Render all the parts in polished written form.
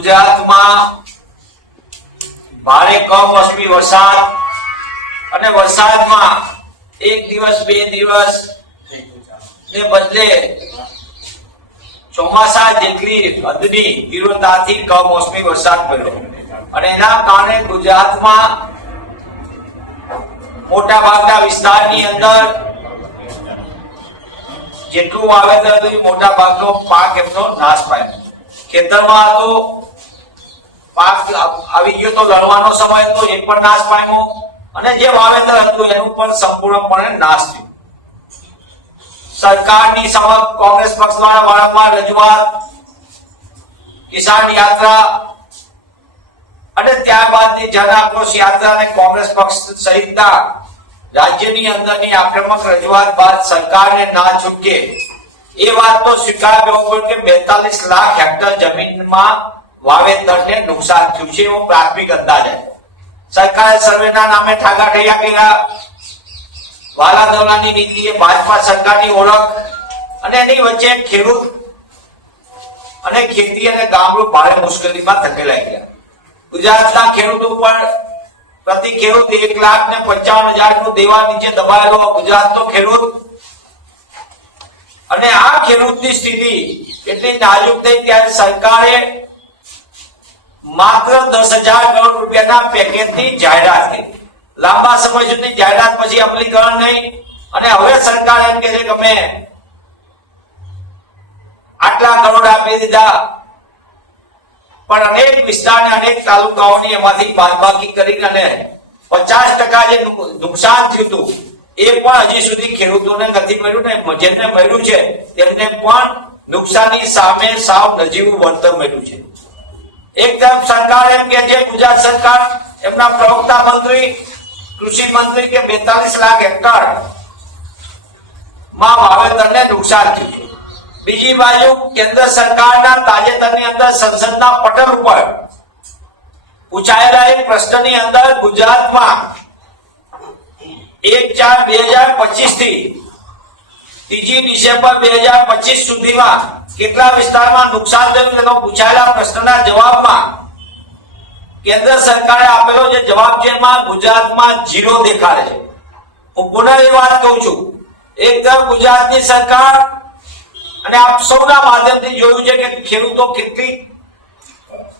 ગુજરાતમાં ભારે કમોસમી વરસાદ અને વરસાદમાં એક દિવસ બે દિવસ ને બદલે ચોમાસા જેટલી હદની તીવ્રતાથી કમોસમી વરસાદ પડ્યો અને એના કારણે ગુજરાતમાં મોટા ભાગના વિસ્તારની અંદર જેટલું વાવેતર હતું મોટા ભાગનો પાક એમનો નાશ પામ્યો. ખેતરમાં હતો પાક આવી ગયો તો લણવાનો સમય હતો એ પણ નાશ પામ્યો અને જે વાવેતર હતું એનું પણ સંપૂર્ણપણે નાશ થયો. સરકારની સમક્ષ કોંગ્રેસ પક્ષ દ્વારા વારંવાર રજૂઆત, કિસાન યાત્રા અને ત્યારબાદની જન આક્રોશ યાત્રા અને કોંગ્રેસ પક્ષ સહિતના રાજ્યની અંદરની આક્રમક રજૂઆત બાદ સરકારને ના છૂટકે એ વાતનો સ્વીકાર કરવો પડ્યો કે 42 લાખ હેક્ટર જમીનમાં વાવેતરને નુકસાન થયું છે એવો પ્રાથમિક અંદાજ છે. સરકારે સર્વેના નામે ઠાગાઠૈયા કર્યા. વાલાદવલાની નીતિ એ ભાજપા સરકારની ઓળખ અને એની વચ્ચે ખેડૂત અને ખેતી અને ગામડું ભારે મુશ્કેલીમાં ધકેલાઈ ગયા. ગુજરાતના ખેડૂતો પર પ્રતિ ખેડૂત 1,55,000 નું દેવા નીચે દબાયેલો ગુજરાતનો ખેડૂત અને આ ખેડૂતની સ્થિતિ એટલી નાજુક થઈ ત્યારે સરકારે માત્ર 10,000 કરોડ રૂપિયાના પેકેજની જાહેરાત કરી. લાંબા સમય સુધી જાહેરાત પછી અમલીકરણ નહીં અને હવે સરકાર એમ કહે છે કે અમે આટલા કરોડ આપી દીધા પણ અનેક વિસ્તારને અનેક તાલુકાઓની એમાંથી બાદબાકી કરીને અને 50% જે નુકસાન થયું હતું એ પણ હજી સુધી ખેડૂતોને નથી મળ્યું ને જેમને મળ્યું છે તેમને પણ નુકસાનની સામે સાવ નજીવું વળતર મળ્યું છે. એક તરફ સરકાર એમ કહે છે, ગુજરાત સરકાર એમના પ્રવક્તા મંત્રી કૃષિ મંત્રી કે 42 લાખ હેક્ટર માં વાવેતરને નુકસાન થયું છે. બીજી બાજુ કેન્દ્ર સરકારના તાજેતરની અંદર સંસદના પટલ ઉપર પૂછાયેલા એક પ્રશ્નની અંદર ગુજરાતમાં 1/4/2025 થી 3 ડિસેમ્બર 2025 સુધીમાં કેટલા વિસ્તારમાં નુકસાન થયું તેનો પૂછાયેલા પ્રશ્નના જવાબમાં કેન્દ્ર સરકારે આપેલો જે જવાબ છે એમાં ગુજરાતમાં 0 દેખાડે છે. હું પુનઃ એ વાત કહું છું, એક તરફ ગુજરાતની સરકાર અને આપ સૌના માધ્યમથી જોયું છે કે ખેડૂતો કેટલી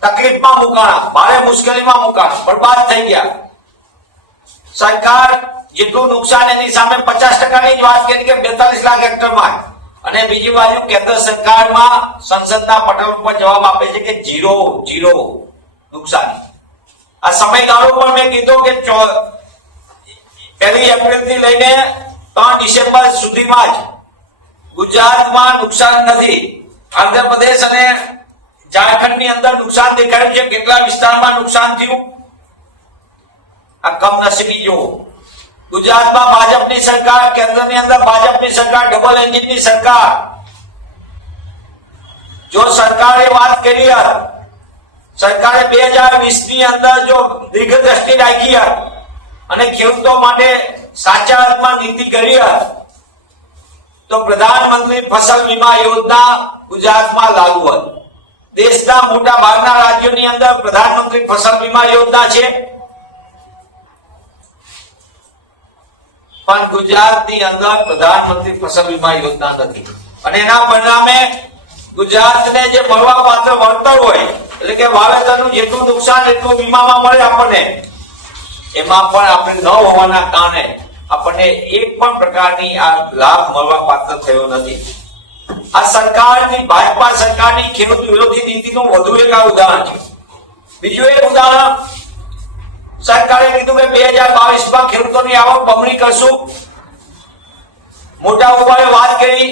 તકલીફમાં મુકાણા, ભારે મુશ્કેલીમાં મુકાણા, બરબાદ થઈ ગયા. સરકાર જેટલું નુકસાન એની સામે 50% ની જ વાત કરી કે 42 લાખ હેક્ટરમાં અને બીજી બાજુ કેન્દ્ર સરકારમાં સંસદના પટલ ઉપર જવાબ આપે છે કે 0 નુકસાન. આ સમયગાળો પણ મેં કીધો કે 1 એપ્રિલ થી લઈને 3 ડિસેમ્બર સુધીમાં જ ગુજરાતમાં નુકસાન નથી. આંધ્રપ્રદેશ અને ઝારખંડની અંદર નુકસાન દેખાયું છે. કેટલા વિસ્તારમાં નુકસાન થયું આ કમનસીબી જુઓ. ગુજરાતમાં ભાજપની સરકાર, કેન્દ્રની અંદર ભાજપની સરકાર, ડબલ એન્જિનની સરકાર. જો સરકારે વાત કરી હોત, સરકારે 2020 ની અંદર જો દીર્ઘદ્રષ્ટિ રાખી હોત અને ખેડૂતો માટે સાચા અર્થમાં નીતિ કરી હોત તો પ્રધાનમંત્રી ફસલ વીમા યોજના ગુજરાતમાં લાગુ હોત. દેશના મોટા ભાગના રાજ્યોની અંદર પ્રધાનમંત્રી ફસલ વીમા યોજના છે પણ ગુજરાતની અંદર પ્રધાનમંત્રી ફસલ વીમા યોજના નથી અને એના પરિણામે ગુજરાતને જે મળવા પાત્ર વળતર હોય એટલે કે વાવેતરનું જેટલું નુકસાન એટલું વીમામાં મળે આપણને, એમાં પણ આપણે ન હોવાના કારણે આપણને એક પણ પ્રકારની આ લાભ મળવા પાત્ર થયો નથી. આ સરકારની, ભાજપા સરકારની ખેડૂત વિરોધી નીતિનું વધુ એક આ ઉદાહરણ છે. બીજું એક ઉદાહરણ, સરકારે કીધું કે 2022 માં ખેડૂતોની આવક બમણી કરશું. મોટા ઉપાડે વાત કરી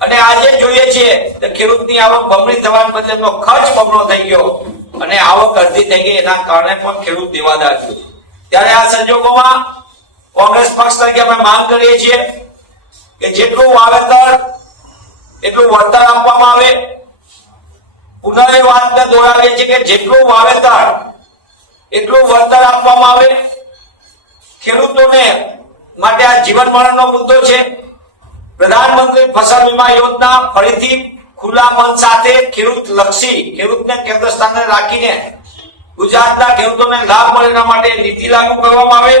અને આજે જોઈએ છીએ કે ખેડૂતની આવક બમણી થવાને બદલે એનો ખર્ચ બમણો થઈ ગયો અને આવક અડધી થઈ ગઈ. એના કારણે પણ ખેડૂત દેવાદાર થયો. ત્યારે આ સંજોગોમાં કોંગ્રેસ પક્ષ તરીકે અમે માંગ કરીએ છીએ કે જેટલું વાવેતર એટલું વળતર આપવામાં આવે. પુનઃ એ વાતને દોહરાવીએ છીએ કે જેટલું વાવેતર એટલું વળતર આપવામાં આવે. ખેડૂતોને માટે આ જીવન મરણનો મુદ્દો છે. પ્રધાનમંત્રી ફસલ વીમા યોજના ફરીથી ખુલ્લા મન સાથે ખેડૂત લક્ષી, ખેડૂતને કેન્દ્ર સ્થાને રાખીને ગુજરાતના ખેડૂતોને લાભ મળે એના માટે નીતિ લાગુ કરવામાં આવે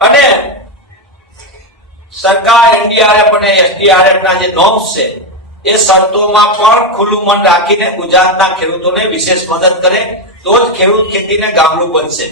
અને સરકાર એનડીઆરએફ અને એસડીઆરએફ ના જે નોર્મ્સ છે એ શરતોમાં પણ ખુલ્લું મન રાખીને ગુજરાતના ખેડૂતોને વિશેષ મદદ કરે તો જ ખેડૂત ખેતીને ગામડું બનશે.